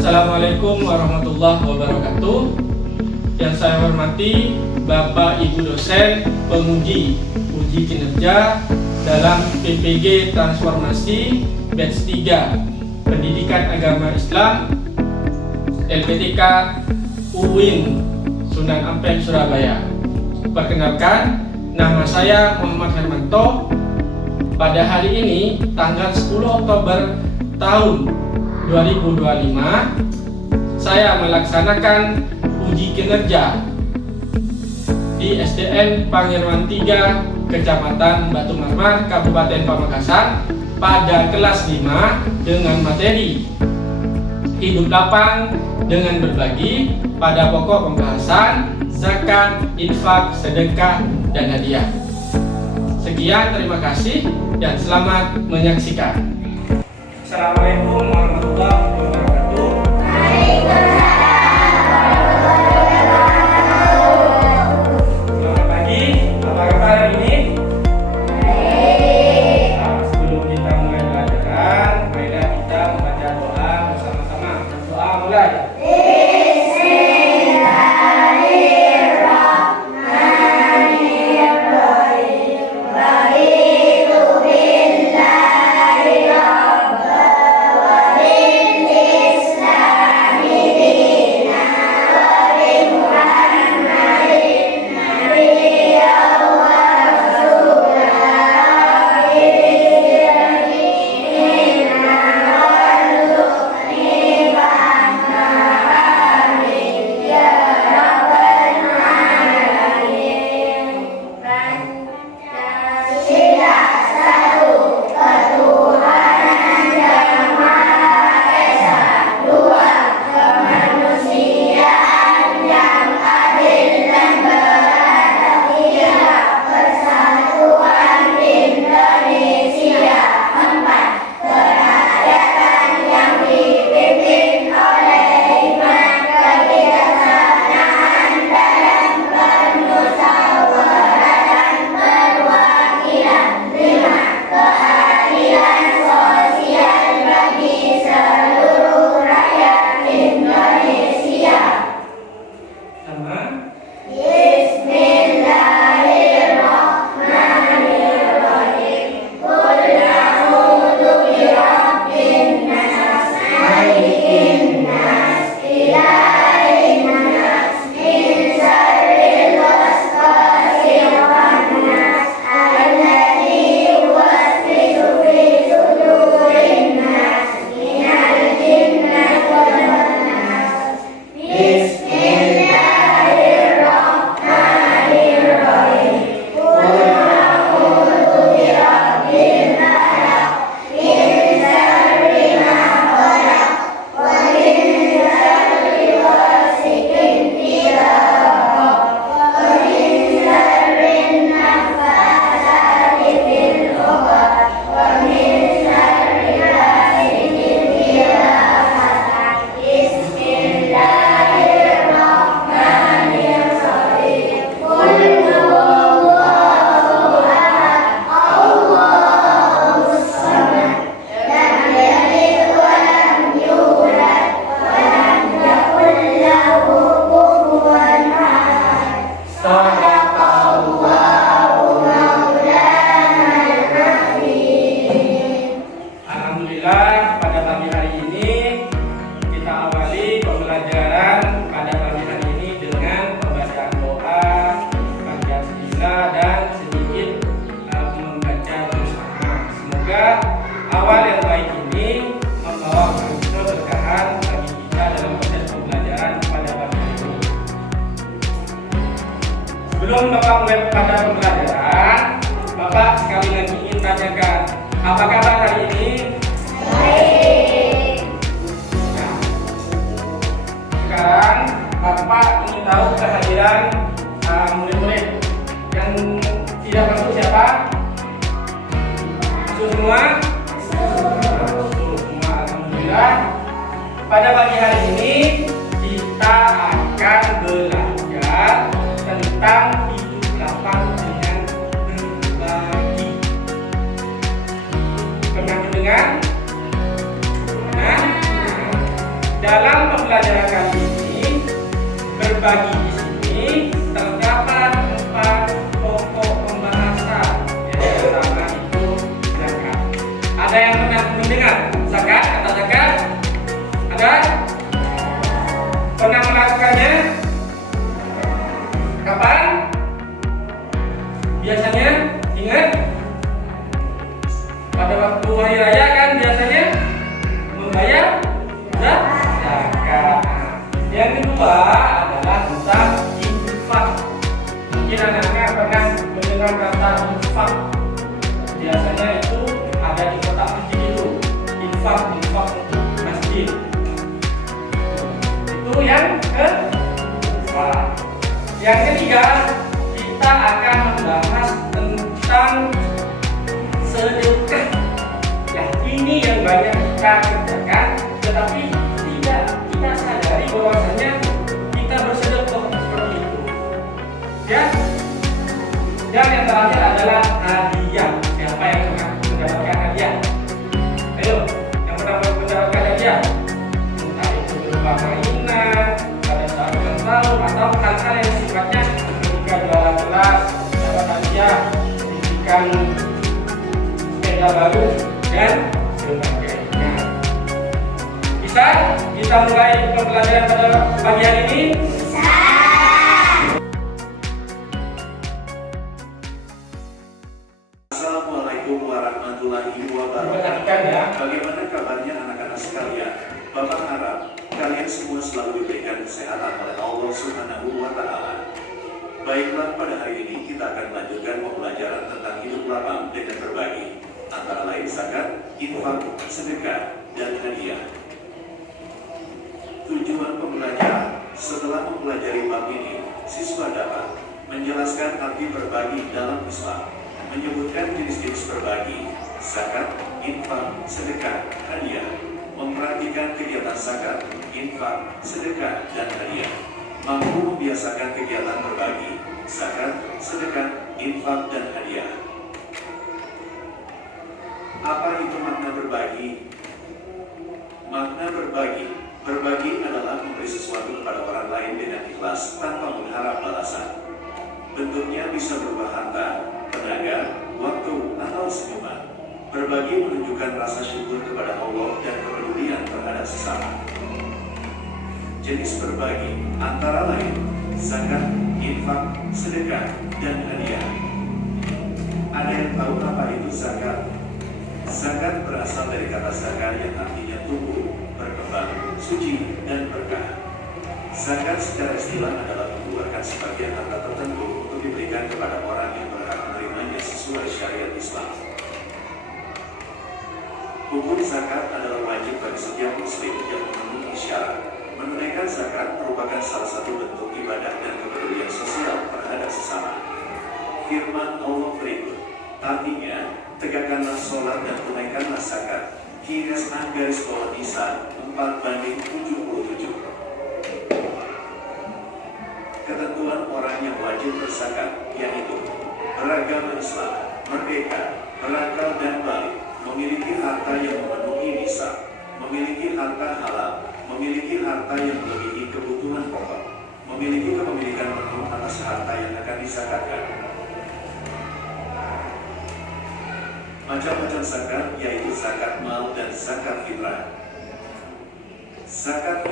Assalamualaikum warahmatullahi wabarakatuh. Yang saya hormati Bapak Ibu dosen penguji uji kinerja dalam PPG Transformasi Batch 3 Pendidikan Agama Islam LPTK UIN Sunan Ampel Surabaya. Perkenalkan, nama saya Muhammad Hermanto. Pada hari ini tanggal 10 Oktober tahun 2025, saya melaksanakan uji kinerja di SDN Pangerwan 3, Kecamatan Batu Marmar, Kabupaten Pamekasan pada kelas 5 dengan materi hidup lapang dengan berbagi pada pokok pembahasan zakat, infak, sedekah, dan hadiah. Sekian, terima kasih dan selamat menyaksikan. Assalamualaikum warahmatullahi wabarakatuh. Selamat pagi, apa kabar hari ini? Nah, sebelum kita mulai pelajaran, marilah kita membaca doa bersama-sama. Doa mulai. Awal yang baik ini membawa keberkahan bagi kita dalam proses pembelajaran pada pagi hari ini. Sebelum Bapak mulai pada pembelajaran, Bapak sekali lagi ingin tanyakan, apa kabar hari ini? Baik. Nah, sekarang Bapak ingin tahu kehadiran murid-murid yang tidak masuk siapa? Masuk semua? Pada pagi hari ini kita akan belajar tentang hidup lapang dengan berbagi. Pernah mendengar? Nah, dalam pembelajaran kali ini berbagi di sini terdapat 4 pokok pembahasan. Yang pertama itu zakat. Ada yang pernah mendengar zakat? Kata zakat? Ada? Pernah melakukannya? Kapan? Biasanya? Ingat? Pada waktu hari raya kan biasanya membayar zakat. Yang kedua adalah tentang infak. Mungkin anak-anak pernah mendengar kata infak. Biasanya itu ada di kotak masjid itu. Infak untuk masjid. Itu yang kedua. Yang ketiga, kita akan membahas tentang sedekah. Ya, ini yang banyak kita kerjakan, tetapi tidak kita sadari bahwasanya kita bersedekah seperti itu. Ya. Dan yang terakhir adalah hadiah. Siapa yang pernah mendapatkan hadiah? Ayo, yang pernah mendapatkan hadiah? Entah itu berupa mainan, pada saat ulang tahun, atau hal-hal yang sifatnya ketika jualan gelas, dapat hadiah, diberikan sepeda baru dan sebagainya. Bisa kita mulai pembelajaran pada pagi hari ini? Bisa. Assalamualaikum warahmatullahi wabarakatuh. Bagaimana kabarnya anak-anak sekalian? Bapak harap kalian semua selalu diberikan kesehatan oleh Allah Subhanahu wa Ta'ala. Baiklah, pada hari ini kita akan melanjutkan pembelajaran tentang hidup lapang dengan berbagi, antara lain zakat, infak, sedekah, dan hadiah. Tujuan pembelajaran: setelah mempelajari bab ini, siswa dapat menjelaskan arti berbagi dalam Islam, menyebutkan jenis-jenis berbagi, zakat, infak, sedekah, hadiah, memperhatikan kegiatan zakat, infak, sedekah, dan hadiah, mampu membiasakan kegiatan berbagi, zakat, sedekah, infak, dan hadiah. Apa itu makna berbagi? Makna berbagi adalah memberi sesuatu kepada orang lain dengan ikhlas tanpa mengharap balasan. Bentuknya bisa berupa harta, tenaga, waktu, atau senyuman. Berbagi menunjukkan rasa syukur kepada Allah dan kepedulian terhadap sesama. Jenis berbagi antara lain zakat, infak, sedekah, dan hadiah. Ada yang tahu apa itu zakat? Zakat berasal dari kata zakar yang artinya tumbuh, berkembang, suci, dan berkah. Zakat secara istilah adalah mengeluarkan sebagian harta tertentu untuk diberikan kepada orang yang berhak menerimanya sesuai syariat Islam. Hukum zakat adalah wajib bagi setiap muslim yang memenuhi syarat. Menunaikan zakat merupakan salah satu bentuk ibadah dan kepedulian sosial terhadap sesama. Firman Allah berikut, artinya, tegakkanlah sholat dan tunaikanlah zakat. Kiresna garis bawah Nisa 4:77. Ketentuan orang yang wajib berzakat yaitu beragama Islam, merdeka, berakal dan balik, memiliki harta yang memenuhi nisab, memiliki harta halal, memiliki harta yang melebihi kebutuhan pokok, memiliki kepemilikan penuh atas harta yang akan dizakatkan. Macam-macam zakat yaitu zakat mal dan zakat fitrah. Zakat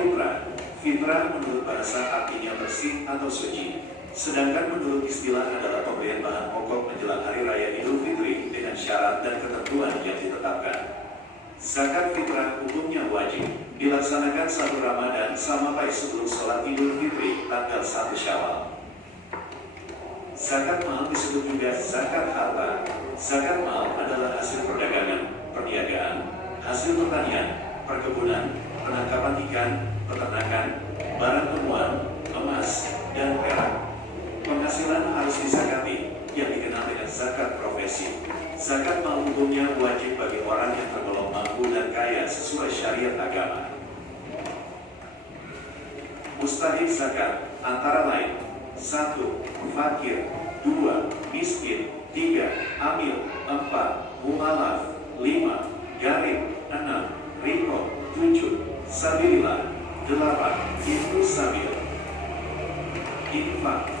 fitrah menurut bahasa artinya bersih atau suci, sedangkan menurut istilah adalah pemberian bahan pokok menjelang hari raya Idul Fitri dengan syarat dan ketentuan yang ditetapkan. Zakat fitrah hukumnya wajib dilaksanakan 1 Ramadan sampai sebelum sholat Idul Fitri tanggal 1 Syawal. Zakat mal disebut juga zakat harta. Zakat mal adalah hasil perdagangan, perniagaan, hasil pertanian, perkebunan, penangkapan ikan, peternakan, barang temuan, emas, dan perak. Penghasilan harus dizakati, yang dikenal dengan zakat profesi. Zakat mal hukumnya wajib bagi orang yang tergolong mampu dan kaya sesuai syariat agama. Mustahil zakat antara lain: 1. Fakir, 2. Miskin, 3. Amil, 4. Mu'alaf, 5. Garib, 6. Riko, 7. Sabilillah, 8. Sabil.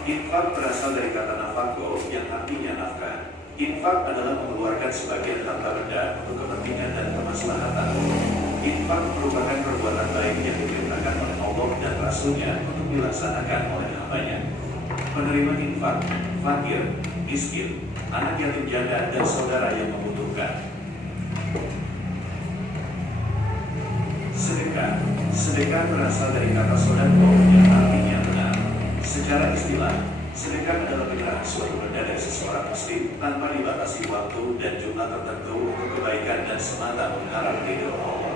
Infak berasal dari kata nafako yang artinya nafkah. Infak adalah mengeluarkan sebagian harta benda untuk kepentingan dan kemaslahatan. Infak merupakan perbuatan baik yang diperintahkan oleh Allah dan Rasul-Nya untuk dilaksanakan oleh hambanya. Penerima infak, fakir, miskin, anak yatim janda, dan saudara yang membutuhkan. Sedekah berasal dari kata sodako yang artinya benar. Secara istilah, sedekah adalah penyerahan suatu benda dari seseorang muslim tanpa dibatasi waktu dan jumlah tertentu untuk kebaikan dan semata mengharap ridho Allah.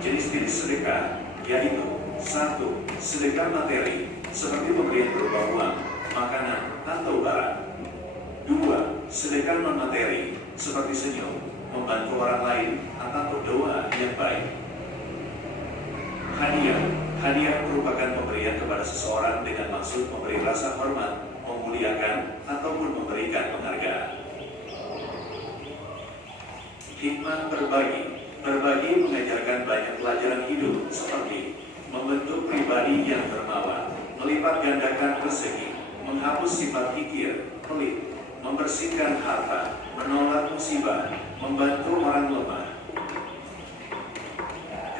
Jenis-jenis sedekah yaitu 1. Sedekah materi seperti pemberian berupa uang, makanan, atau barang. 2. Sedekah non-materi seperti senyum, membantu orang lain, atau doa yang baik. Hadiah merupakan pemberian kepada seseorang dengan maksud memberi rasa hormat, memuliakan, ataupun memberikan penghargaan. Hikmah berbagi mengajarkan banyak pelajaran hidup seperti membentuk pribadi yang dermawan, melipat gandakan rezeki, menghapus sifat kikir, pelit, membersihkan harta, menolak musibah, membantu orang lemah.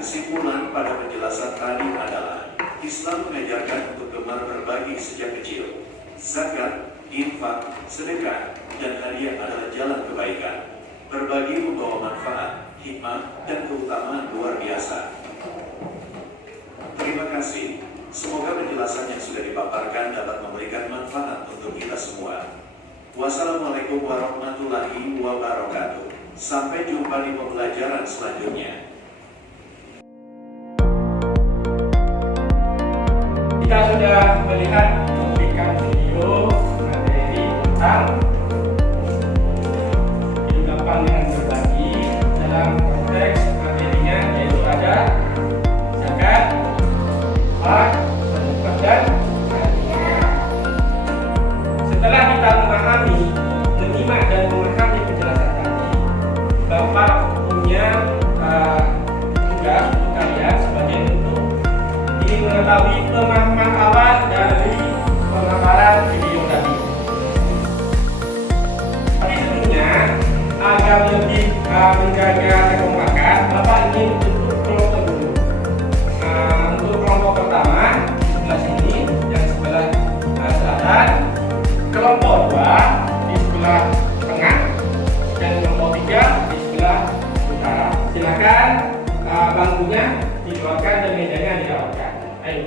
Kesimpulan pada penjelasan tadi adalah Islam mengajarkan untuk gemar berbagi sejak kecil. Zakat, infak, sedekah, dan hadiah adalah jalan kebaikan. Berbagi membawa manfaat, hikmah, dan keutamaan luar biasa. Terima kasih. Semoga penjelasan yang sudah dipaparkan dapat memberikan manfaat untuk kita semua. Wassalamualaikum warahmatullahi wabarakatuh. Sampai jumpa di pembelajaran selanjutnya. Kita sudah melihat memberikan video materi tentang kehidupan dengan berbagi dalam konteks materinya, yaitu ada zakat, infak, sedekah, dan hadiah. Setelah kita menyimak dan memahami penjelasan tadi, Bapak punya tugas untuk kalian sebagai bentuk ingin mengetahui pemahaman awal dari pemaparan video tadi. Tapi sebelumnya, agar lebih menjaga kekompakan, Bapak ingin bentuk kelompok dulu. Untuk kelompok pertama di sebelah sini, yang sebelah selatan, kelompok 2 di sebelah tengah, dan kelompok 3 di sebelah utara. Silakan bangkunya dikeluarkan dan mejanya didapatkan. Ayo.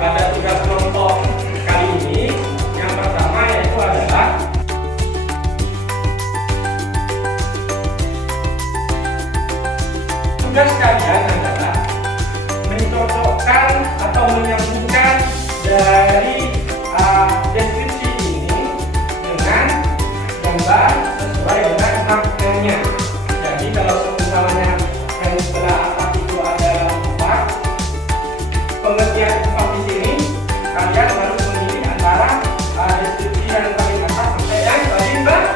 Pada tugas kelompok kali ini, yang pertama yaitu adalah tugas kalian adalah mencocokkan atau menyambungkan dari deskripsi ini dengan gambar sesuai dengan maknanya. Jadi kalau misalnya yang sebelah atas itu adalah infak, pengertian infak di sini kalian harus memilih antara deskripsi yang paling atas sampai yang paling bawah.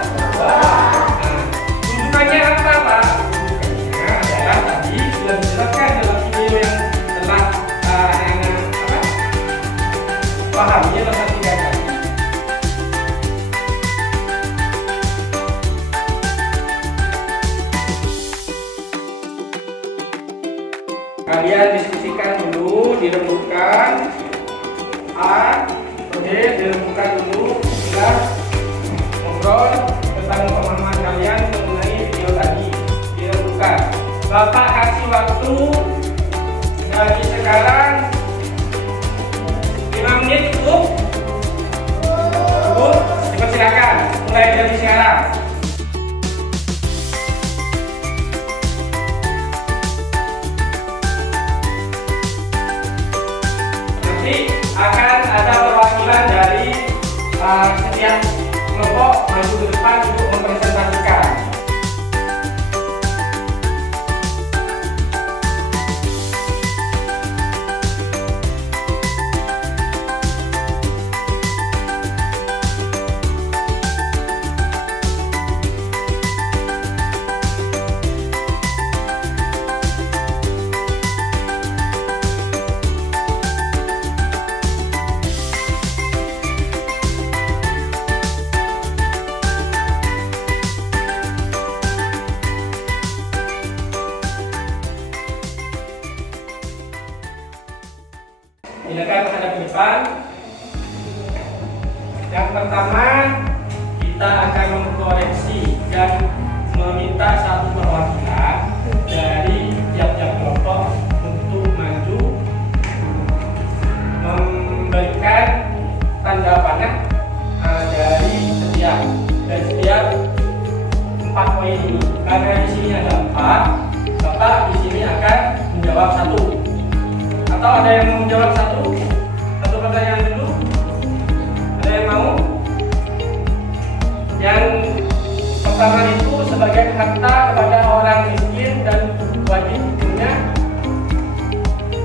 Tuntutannya apa, Pak? Tuntutannya adalah tadi sudah dijelaskan dalam video yang telah pahamnya lepas 3 kali. Kalian diskusikan dulu, dirembukkan dirembukkan dulu, setelah ngobrol tentang pemahaman kalian mengenai video tadi, dirembukkan. Bapak kasih waktu dari sekarang 5 menit cukup? Cukup? Dipersilakan, mulai dari sekarang. Nanti akan ada perwakilan dari setiap kelompok maju ke depan untuk mempresentasikan. Silakan menghadap ke depan. Yang pertama, kita akan mengkoreksi dan meminta satu perwakilan dari tiap-tiap kelompok untuk maju memberikan tanda panah dari setiap 4 poin ini. Karena di sini ada 4, Bapak di sini akan menjawab 1. Atau ada yang mau menjawab satu pertanyaan dulu? Ada yang mau? Yang pertama itu sebagian harta kepada orang miskin dan wajib punya.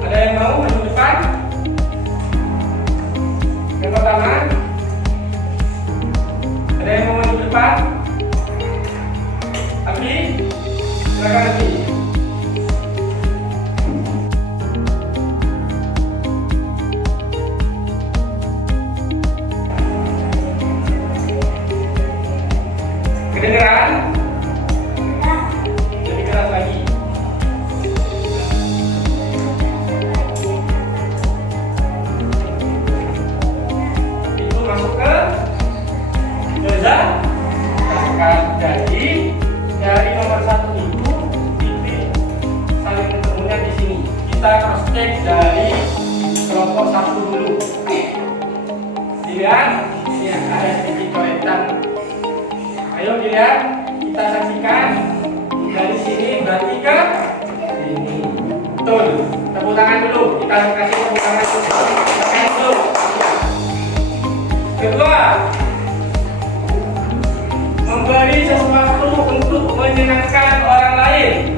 Ada yang mau maju depan? Yang pertama, ada yang mau maju depan? Abi, silakan Abi. Kedengeran? Lebih keras lagi. Itu masuk ke Gaza. Jadi dari nomor 1 itu titik saling ketemunya di sini. Kita cross check dari kelompok 1 dulu. Dilihat, ini ada sedikit coretan. Ayo dilihat, kita saksikan dari sini berarti ke sini. Betul. Tepuk tangan dulu. Kita kasih tepuk tangan dulu. Tangan dulu. Kedua, memberi sesuatu untuk menyenangkan orang lain.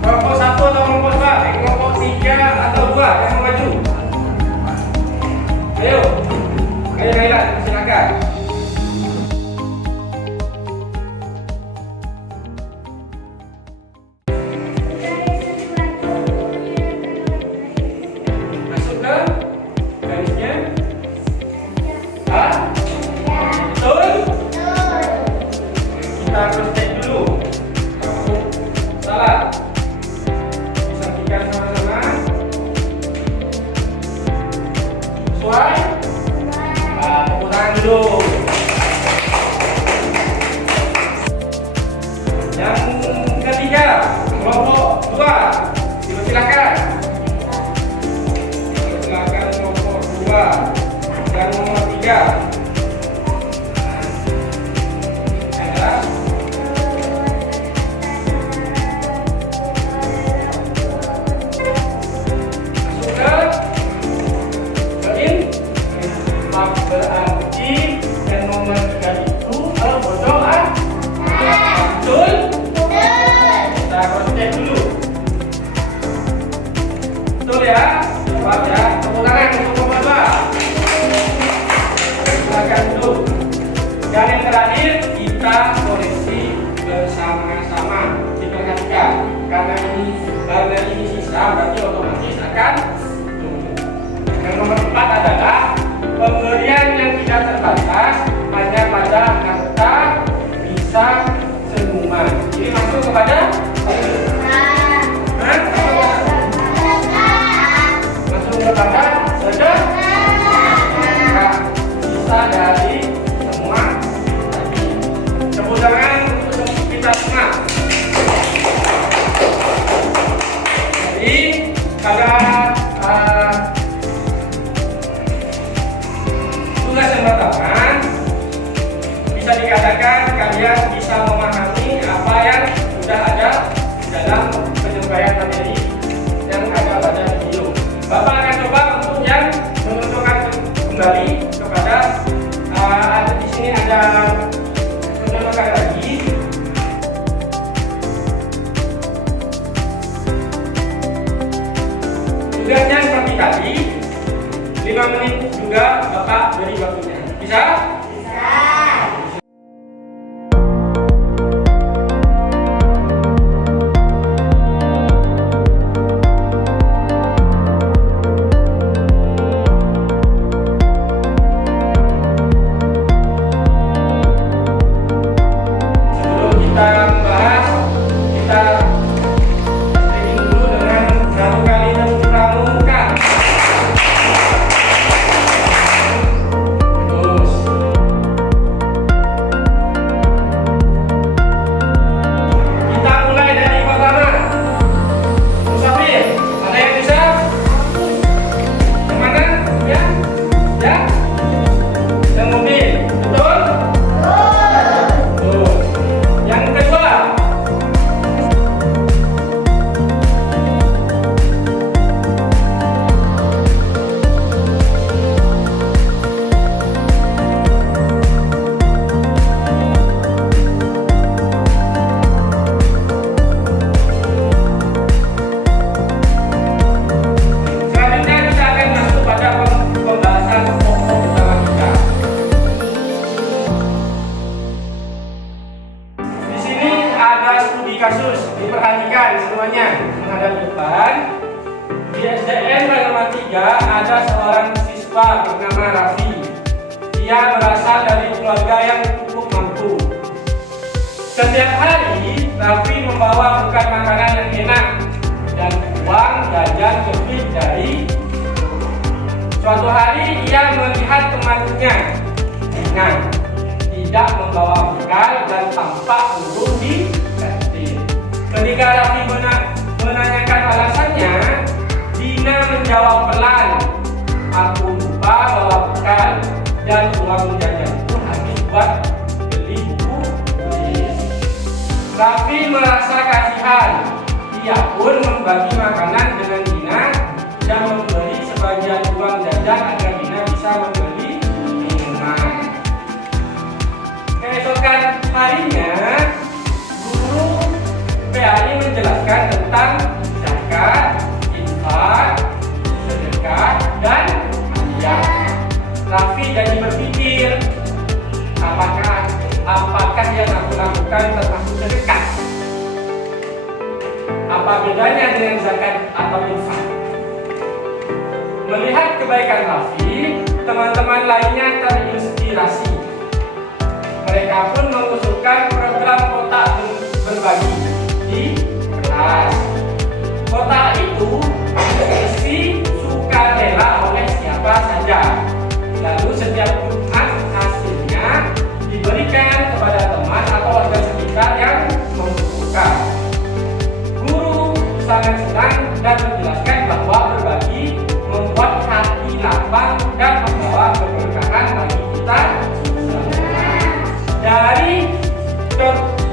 Kelompok 1 atau kelompok 2? Kelompok 3 atau 2 yang mau maju? Ayo. Ayo Naila, silakan. Yang ketiga, kelompok 2. Silakan. Silakan kelompok 2 dan nomor 3. Adalah berarti yang nomor 3 itu kalau bodoh betul? Kita cross-check dulu. Betul ya? Jawab ya. Tepuk tangan untuk nomor 2. Silakan dulu. Dan yang terakhir kita koreksi bersama-sama. Diperhatikan karena ini sisa berarti otomatis akan tunggu. Yang nomor 4 adalah pemberian yang tidak terbatas hanya pada harta, bisa, senyuman. Ini masuk kepada masuk kepada sedekah, bisa dari semua tadi. Tepuk tangan untuk kita semua. Jadi pada tugas yang pertama, bisa dikatakan kalian bisa memahami apa yang sudah ada dalam penyampaian materi yang ada pada video. Bapak akan coba untuk yang menentukan kembali kepada di sini ada penentukan lagi. Tugasnya seperti tadi. 5 menit juga Bapak beri waktunya. Bisa? Bisa. Sebelum kita membahas, kita training dulu dengan 1 kali pramuka. diperhatikan semuanya menghadap depan. Di SDN Ragaman 3 ada seorang siswa bernama Raffi. Dia berasal dari keluarga yang cukup mampu. Setiap hari Raffi membawa bekal makanan yang enak dan uang jajan lebih dari. Suatu hari ia melihat temannya tidak membawa bekal dan tampak duduk di kantin. Ketika Raffi menanyakan alasannya, Dina menjawab pelan, "Aku lupa bawa bekal dan uang jajanku habis buat beli buku tulis." Raffi merasa kasihan. Ia pun membagi makanan dengan Dina dan memberi sebagian uang jajan agar Dina bisa membeli minuman. Keesokan harinya, guru PAI menjelaskan tentang zakat, infak, sedekah, dan hadiah. Raffi jadi berpikir, apakah yang aku lakukan termasuk sedekah? Apa bedanya dengan zakat atau infak? Melihat kebaikan Raffi, teman-teman lainnya terinspirasi. Mereka pun mengusulkan program kotak berbagi di kelas. Kotak itu diisi sukarela oleh siapa saja. Lalu setiap Jumat hasilnya diberikan kepada teman atau warga sekitar yang membutuhkan. Guru sangat senang dan menjelaskan bahwa berbagi membuat hati lapang dan membawa keberkahan bagi kita semua.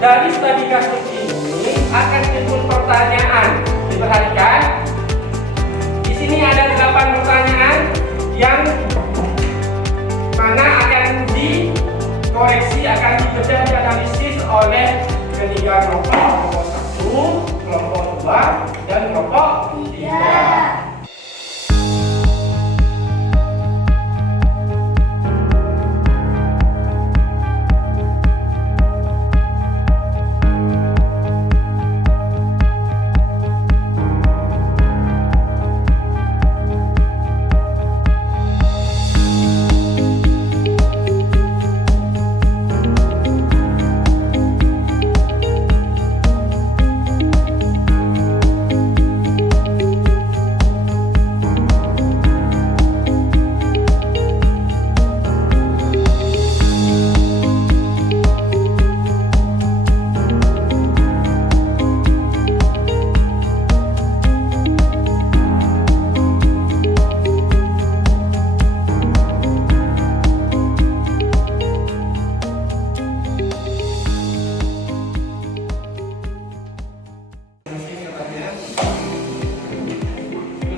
Dari studi kasus ini akan timbul pertanyaan. Diperhatikan. Di sini ada 8 pertanyaan yang mana akan dikoreksi, akan dibedah, dianalisis oleh ketiga kelompok 1, kelompok 2, dan kelompok 3.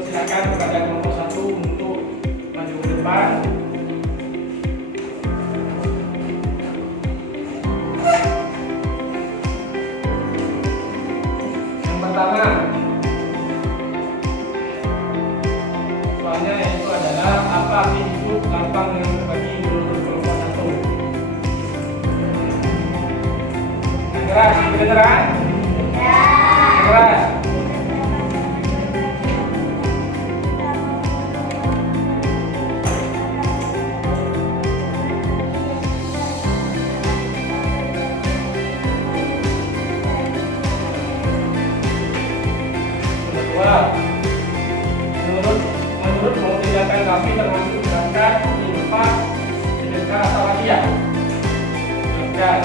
Silakan kepada kelompok 1 untuk maju ke depan. Yang pertama, soalnya yaitu adalah apa arti hidup gampang dengan berbagi menurut kelompok 1. Yang keras, kedengeran? Keras. Menurut mau tindakan Raffi termasuk zakat, infak, sedekah atau hadiah? Zakat.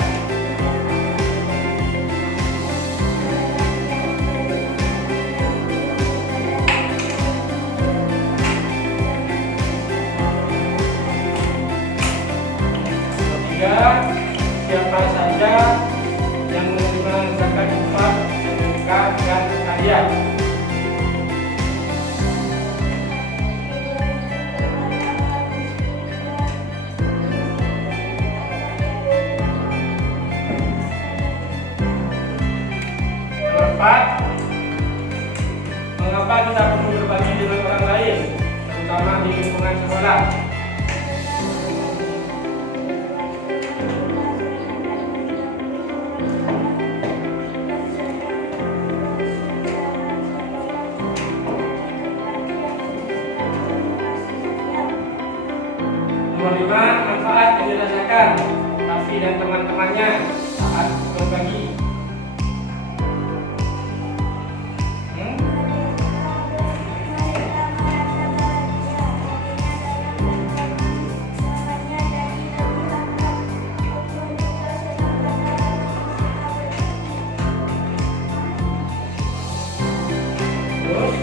Ketiga, siapa saja yang menerima zakat, infak, sedekah, dan hadiah? Mengapa kita perlu berbagi dengan orang lain, terutama di lingkungan sekolah? Nomor 5, manfaat yang dirasakan Raffi dan teman-temannya saat berbagi. Terus,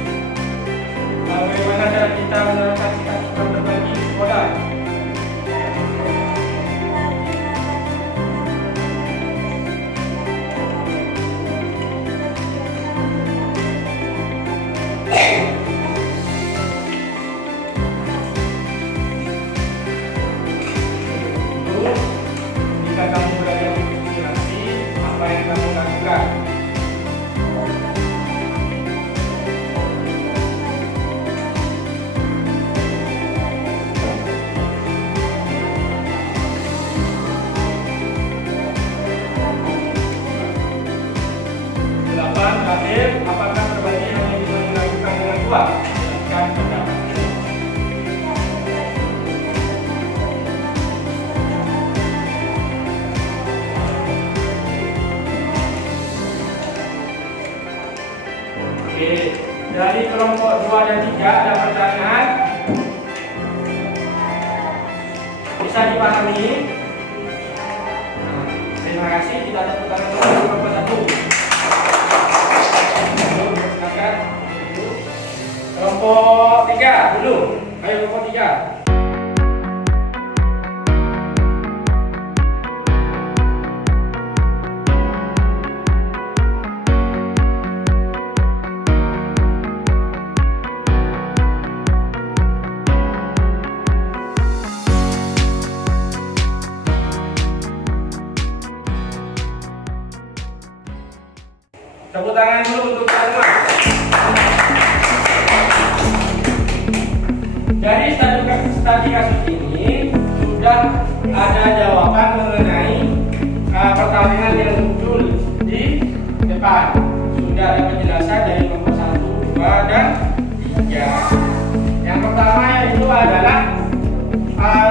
bagaimana cara kita menerapkan sikap suka berbagi di sekolah? Jika kamu berada di situasi, apa yang kamu lakukan? Delapan, terakhir, apakah berbagi hanya bisa dilakukan dengan uang? Silakan pendapat. Oke, dari kelompok 2 dan 3 ada pertanyaan? Bisa dipahami? Nah, terima kasih, kita tepuk tangan dulu kelompok 1. Silakan. Kelompok 3 dulu. Ayo kelompok 3. Tepuk tangan dulu untuk semua. Dari studi kasus ini sudah ada jawaban mengenai pertanyaan yang muncul di depan. Sudah ada penjelasan dari nomor 1, 2, dan 3. Yang pertama yaitu adalah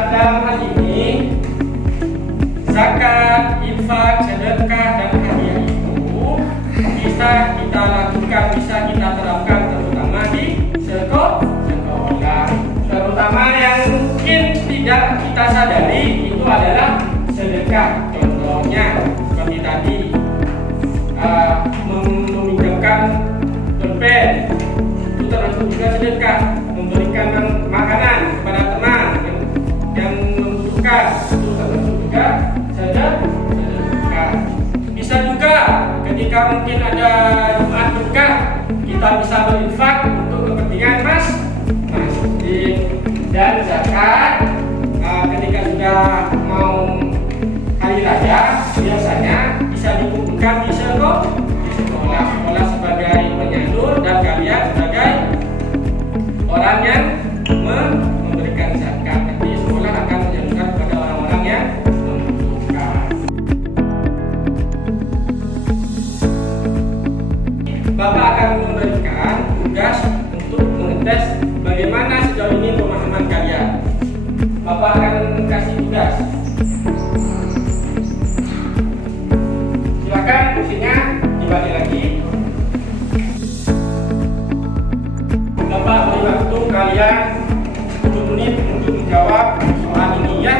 dalam hal ini zakat, infak, sedekah, dan hadiah itu bisa kita lakukan, bisa kita terapkan terutama di sekolah. Terutama yang mungkin tidak kita sadari itu adalah sedekah. Contohnya seperti tadi meminjamkan pulpen itu termasuk juga sedekah. Memberikan makanan kepada teman yang membutuhkan itu termasuk juga sedekah. Bisa juga ketika mungkin ada Jumat berkah, kita bisa berinfak untuk kepentingan masjid. Dan zakat ketika sudah mau hari raya biasanya bisa dikumpulkan di sekolah sebagai penyalur dan kalian sebagai orang yang memberikan zakat. Nanti sekolah akan menyalurkan kepada orang-orang yang membutuhkan. Bapak akan memberikan tugas untuk mengetes bagaimana sejauh ini pemahaman kalian. Bapak akan kasih tugas. Silakan kursinya dibalik lagi. Bapak beri waktu kalian 10 menit untuk menjawab soal ini ya.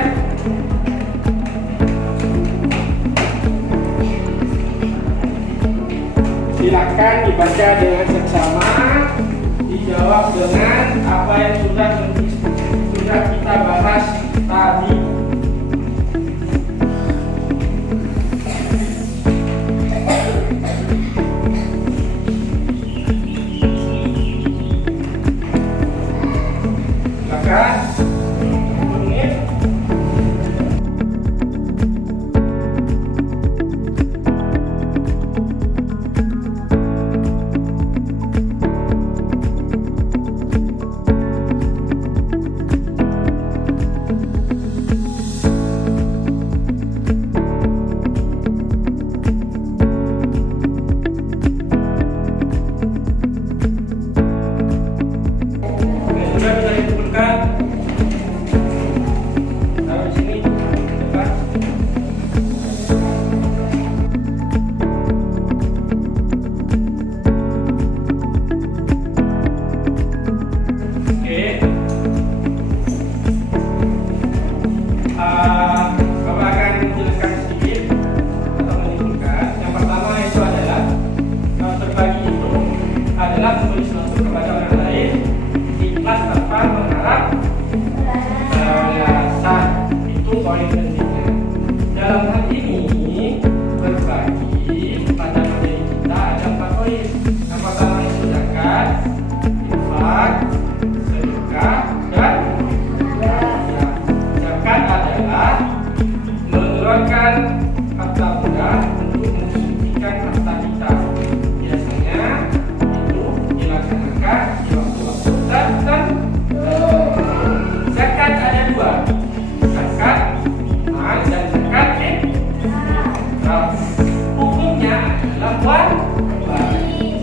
Silakan dibaca dengan seksama, dijawab dengan apa yang sudah kita bahas tadi. Silakan.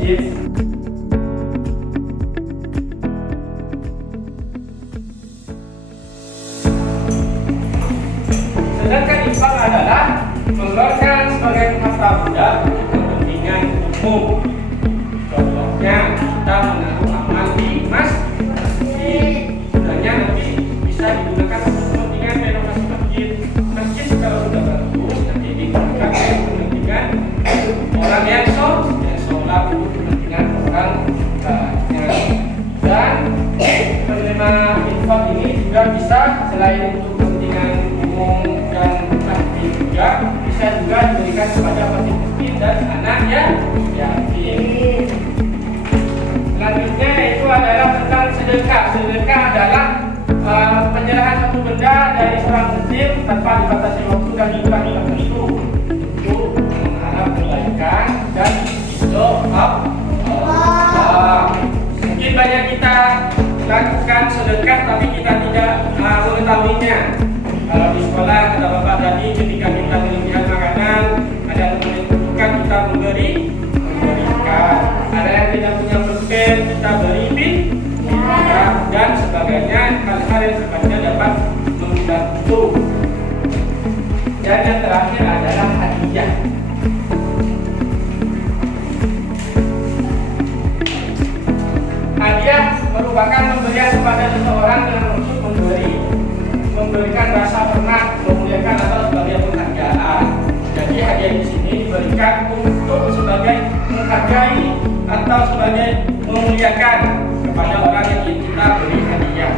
positif. Sedangkan infak adalah mengeluarkan sebagai harta benda untuk kepentingan umum. Contohnya kita menaruh amal di masjid, gunanya nanti bisa digunakan untuk kepentingan renovasi masjid. Masjid kalau sudah bagus nanti digunakan untuk kepentingan orang yang sholat untuk kepentingan orang banyak. Dan penerima infak ini juga bisa selain untuk kepentingan umum dan masjid juga bisa juga diberikan kepada fakir miskin dan anak yatim. Selanjutnya itu adalah tentang sedekah. Sedekah adalah penyerahan satu benda dari seorang muslim tanpa dibatasi waktu dan jumlah tertentu untuk mengharap kebaikan dan ridho Allah. Mungkin banyak kita lakukan sedekah tapi kita tidak mengetahuinya. Kalau di sekolah kata bapak tadi ketika kita melebihan makanan, ada yang membutuhkan kita memberikan. Ada yang tidak punya pulpen kita beri dan sebagainya, hal-hal yang sifatnya dapat membantu. Dan yang terakhir adalah hadiah. Hadiah merupakan pemberian kepada seseorang dengan maksud memberikan rasa hormat, memuliakan atau sebagai penghargaan. Jadi hadiah di sini diberikan untuk sebagai menghargai atau sebagai memuliakan kepada orang yang ingin kita beri hadiah.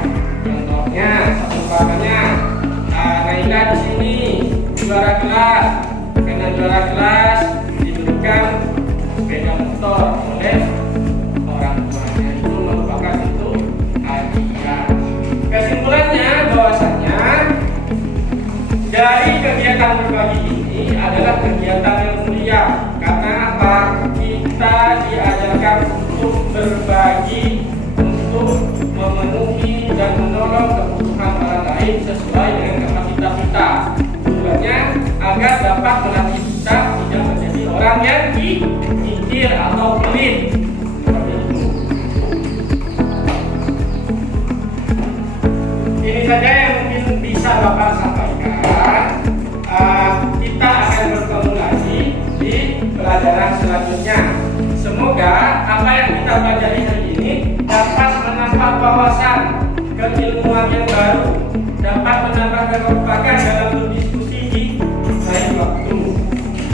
Contohnya, umpamanya, Naila di sini juara kelas, karena juara kelas diberikan sepeda motor oleh orang tuanya. Itu merupakan itu hadiah. Kesimpulannya bahwasanya dari kegiatan berbagi ini adalah kegiatan yang mulia. Karena apa? Kita diajarkan untuk berbagi, untuk memenuhi dan menolong kebutuhan orang lain sesuai dengan kapasitas kita. Tujuannya agar dapat melatih kita tidak menjadi orang yang kikir atau pelit. Seperti itu. Ini saja yang mungkin bisa Bapak sampaikan. Kita akan bertemu lagi di pelajaran selanjutnya. Semoga apa yang kita pelajari hari ini dapat menambah wawasan, keilmuan yang baru, dapat menambah kekompakan dalam berdiskusi di lain waktu.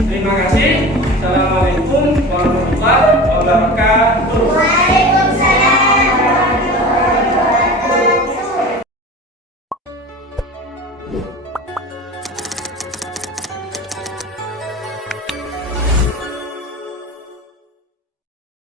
Terima kasih. Assalamualaikum warahmatullahi wabarakatuh.